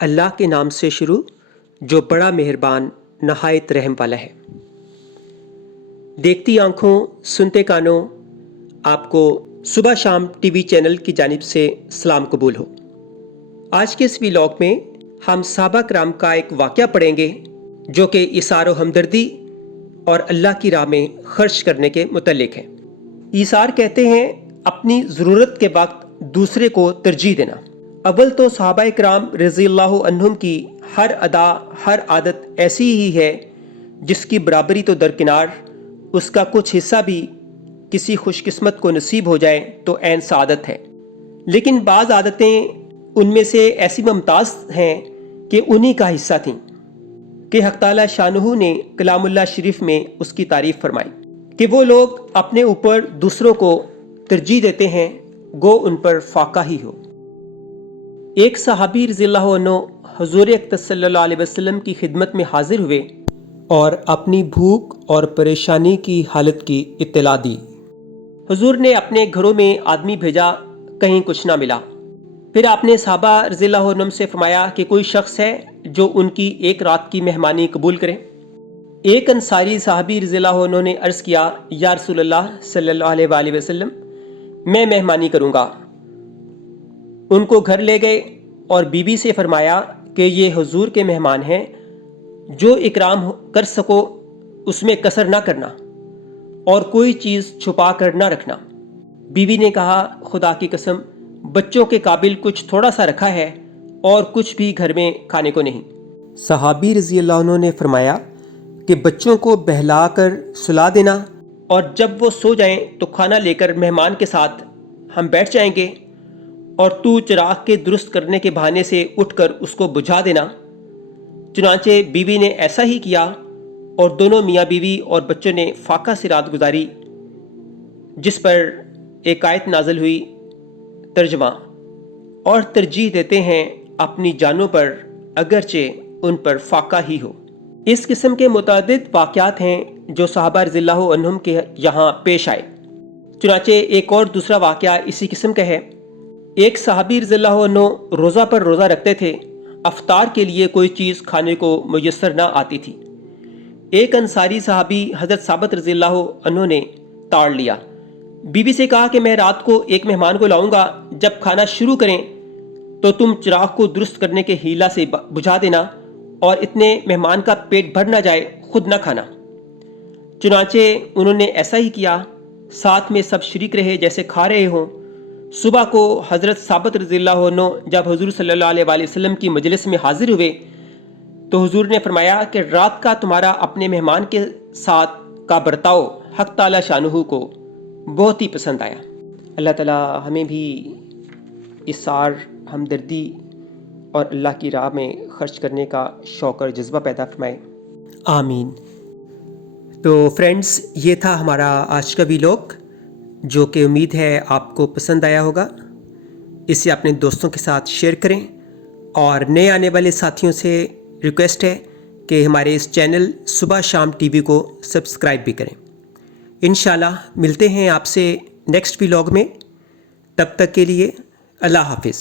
اللہ کے نام سے شروع جو بڑا مہربان نہایت رحم والا ہے۔ دیکھتی آنکھوں سنتے کانوں، آپ کو صبح شام ٹی وی چینل کی جانب سے سلام قبول ہو۔ آج کے اس ویلاگ میں ہم صحابہ کرام کا ایک واقعہ پڑھیں گے جو کہ ایثار و ہمدردی اور اللہ کی راہ میں خرچ کرنے کے متعلق ہے۔ ایثار کہتے ہیں اپنی ضرورت کے وقت دوسرے کو ترجیح دینا۔ اول تو صحابہ کرام رضی اللہ عنہم کی ہر ادا ہر عادت ایسی ہی ہے جس کی برابری تو درکنار، اس کا کچھ حصہ بھی کسی خوش قسمت کو نصیب ہو جائے تو عین سعادت ہے۔ لیکن بعض عادتیں ان میں سے ایسی ممتاز ہیں کہ انہی کا حصہ تھیں کہ حق تعالی شانہ نے کلام اللہ شریف میں اس کی تعریف فرمائی کہ وہ لوگ اپنے اوپر دوسروں کو ترجیح دیتے ہیں گو ان پر فاقہ ہی ہو۔ ایک صحابی رضی اللہ عنہ حضور اقدس صلی اللہ علیہ وسلم کی خدمت میں حاضر ہوئے اور اپنی بھوک اور پریشانی کی حالت کی اطلاع دی۔ حضور نے اپنے گھروں میں آدمی بھیجا، کہیں کچھ نہ ملا۔ پھر آپ نے صحابہ رضی اللہ عنہ سے فرمایا کہ کوئی شخص ہے جو ان کی ایک رات کی مہمانی قبول کرے۔ ایک انصاری صحابی رضی اللہ عنہ نے عرض کیا، یا رسول اللہ صلی اللہ علیہ وآلہ وسلم، میں مہمانی کروں گا۔ ان کو گھر لے گئے اور بیوی سے فرمایا کہ یہ حضور کے مہمان ہیں، جو اکرام کر سکو اس میں کسر نہ کرنا اور کوئی چیز چھپا کر نہ رکھنا۔ بیوی نے کہا، خدا کی قسم بچوں کے قابل کچھ تھوڑا سا رکھا ہے اور کچھ بھی گھر میں کھانے کو نہیں۔ صحابی رضی اللہ عنہ نے فرمایا کہ بچوں کو بہلا کر سلا دینا اور جب وہ سو جائیں تو کھانا لے کر مہمان کے ساتھ ہم بیٹھ جائیں گے اور تو چراغ کے درست کرنے کے بہانے سے اٹھ کر اس کو بجھا دینا۔ چنانچہ بیوی نے ایسا ہی کیا اور دونوں میاں بیوی اور بچوں نے فاقہ سے رات گزاری، جس پر ایک آیت نازل ہوئی۔ ترجمہ: اور ترجیح دیتے ہیں اپنی جانوں پر اگرچہ ان پر فاقہ ہی ہو۔ اس قسم کے متعدد واقعات ہیں جو صحابہ رضی اللہ عنہم کے یہاں پیش آئے۔ چنانچہ ایک اور دوسرا واقعہ اسی قسم کا ہے۔ ایک صحابی رضی اللہ عنہ روزہ پر روزہ رکھتے تھے، افطار کے لیے کوئی چیز کھانے کو میسر نہ آتی تھی۔ ایک انصاری صحابی حضرت ثابت رضی اللہ عنہ نے تاڑ لیا، بیوی سے کہا کہ میں رات کو ایک مہمان کو لاؤں گا، جب کھانا شروع کریں تو تم چراغ کو درست کرنے کے ہیلا سے بجھا دینا اور اتنے مہمان کا پیٹ بھر نہ جائے، خود نہ کھانا۔ چنانچہ انہوں نے ایسا ہی کیا، ساتھ میں سب شریک رہے جیسے کھا رہے ہوں۔ صبح کو حضرت ثابت رضی اللہ عنہ جب حضور صلی اللہ علیہ وآلہ وسلم کی مجلس میں حاضر ہوئے تو حضور نے فرمایا کہ رات کا تمہارا اپنے مہمان کے ساتھ کا برتاؤ حق تعالی شانہ کو بہت ہی پسند آیا۔ اللہ تعالی ہمیں بھی ایثار، ہمدردی اور اللہ کی راہ میں خرچ کرنے کا شوق اور جذبہ پیدا فرمائے، آمین۔ تو فرینڈز، یہ تھا ہمارا آج کا ویلاگ جو کہ امید ہے آپ کو پسند آیا ہوگا۔ اسے اپنے دوستوں کے ساتھ شیئر کریں اور نئے آنے والے ساتھیوں سے ریکویسٹ ہے کہ ہمارے اس چینل صبح شام ٹی وی کو سبسکرائب بھی کریں۔ انشاءاللہ ملتے ہیں آپ سے نیکسٹ ویلاگ میں، تب تک کے لیے اللہ حافظ۔